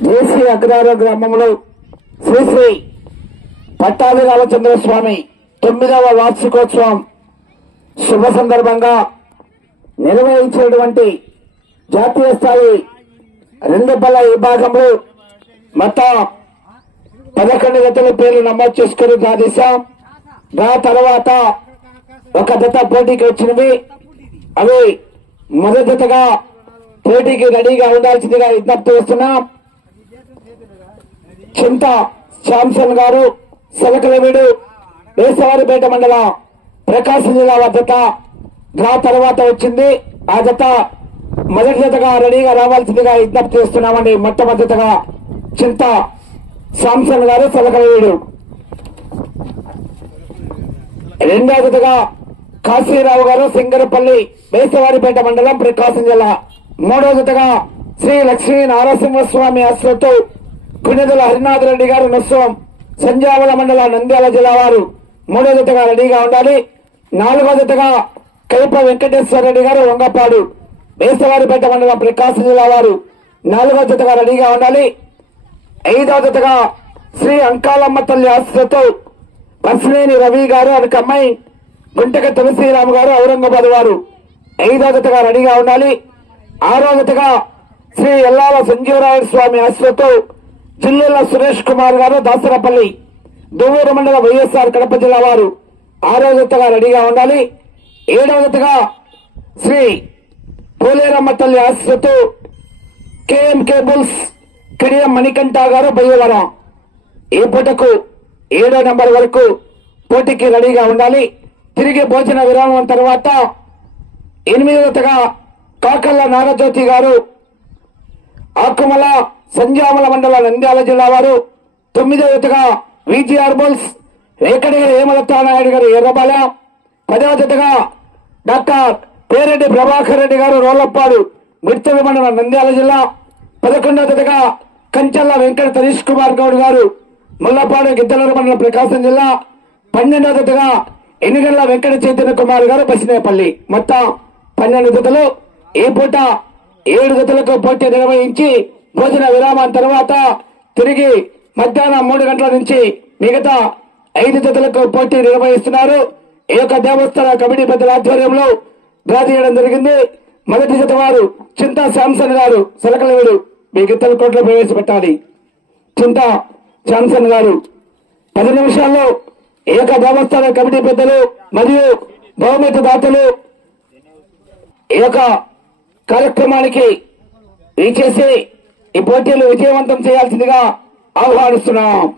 జేసీ అగ్రహార గ్రామంలో శ్రీ శ్రీ పట్టాభి రామచంద్ర స్వామి 9వ వార్షికోత్సవం శుభ సందర్భంగా నిర్వహించినటువంటి జాతీయ స్థాయి 2 బల్ల విభాగంలో మొత్తం 11 జతల పేర్లు నమోదు చేసుకుని సాధిస్తాం. తర్వాత ఒక జత పోటీకి వచ్చినవి. అవి మొదటి జతగా పోటీకి రెడీగా ఉండాల్సిందిగా విజ్ఞప్తి చేస్తున్నాం. చింత శాంసన్ గారు సలకలవీడు వేసవారిపేట మండలం ప్రకాశం జిల్లా జత తర్వాత వచ్చింది. ఆ జత మొదటి జతగా రెడీగా రావాల్సిందిగా విజ్ఞప్తి చేస్తున్నామండి. మొట్టమొదటిగా చింత శాంసన్ గారు సలకలవీడు, రెండవ జతగా కాశీరావు గారు సింగరపల్లి వేసవారిపేట మండలం ప్రకాశం జిల్లా, మూడవ జతగా శ్రీ లక్ష్మీ నారసింహస్వామి ఆశ్రతో గుణెదల హరినాథ్ రెడ్డి గారు నొస్సం సంజావల మండలం నంద్యాల జిల్లా వారు మూడో జతగా రెడీగా ఉండాలి. నాలుగో జతగా కైప వెంకటేశ్వర రెడ్డి గారు వంగపాడు వేసవారిపేట మండలం ప్రకాశం జిల్లా వారు నాలుగో జతగా రెడీగా ఉండాలి. ఐదవ జతగా శ్రీ అంకాలమ్మ తల్లి ఆశ్రతో బస్నేని రవి గారు అనకమ్మాయి గుంటక తులసిరాము గారు ఔరంగాబాద్ వారు ఐదవ జతగా రెడీగా ఉండాలి. ఆరో జతగా శ్రీ ఎల్లాల సంజీవరాయుడు స్వామి ఆశ్రతో జిల్లాల సురేష్ కుమార్ గారు దాసరపల్లి దువ్వూరు మండల వైఎస్ఆర్ కడప జిల్లా వారు ఆరో జతగా రెడీగా ఉండాలి. ఏడవ జతగా శ్రీ పోలేరమ్మ తల్లి ఆశ్రతో కేఎం కేబుల్స్ కడియం మణికంఠ గారు బయ్యవరం ఈ పూటకు 7వ నెంబర్ వరకు పోటీకి రెడీగా ఉండాలి. తిరిగి భోజన విరామం తర్వాత 8వ జతగా కాకల్ల నాగజ్యోతి గారు ఆకుమల సంజామల మండల నంద్యాల జిల్లా వారు, 9వ జతగా విజిఆర్ బుల్స్ రేకడిగల హేమలతానాయుడు గారు ఎర్రబాల, 10వ జతగా డాక్టర్ పేరెడ్డి ప్రభాకర్ రెడ్డి గారు రోలప్పాడు మిడ్తవి మండలం నంద్యాల జిల్లా, 11వ జతగా కంచల్ల వెంకట తనీష్ కుమార్ గౌడ్ గారు ముల్లపాడు గిద్దలూరు మండలం ప్రకాశం జిల్లా, 12వ జతగా ఎన్నిగళ్ల వెంకట చైతన్య కుమార్ గారు బసినేపల్లి. మొత్తం 12 జతలు. ఈ పూట 7 జతలకు పోటీ నిర్వహించి భోజన విరామం తర్వాత తిరిగి మధ్యాహ్నం 3 గంటల నుంచి మిగతా 5 జతలకు పోటీ నిర్వహిస్తున్నారు. ఈ యొక్క దేవస్థాన కమిటీ పెద్దల ఆధ్వర్యంలో డ్రా తీయడం జరిగింది. మొదటి జత వారు చింతా శాంసన్ గారు సలకలవీడు మీ గిత్తల కోట్లో ప్రవేశపెట్టాలి. చింతా శాంసన్ గారు 10 నిమిషాల్లో ఈ యొక్క దేవస్థాన కమిటీ పెద్దలు మరియు బహుమతి దాతలు ఈ యొక్క కార్యక్రమానికి ఇచ్చేసి ఈ పోటీలు విజయవంతం చేయాల్సిందిగా ఆహ్వానిస్తున్నాం.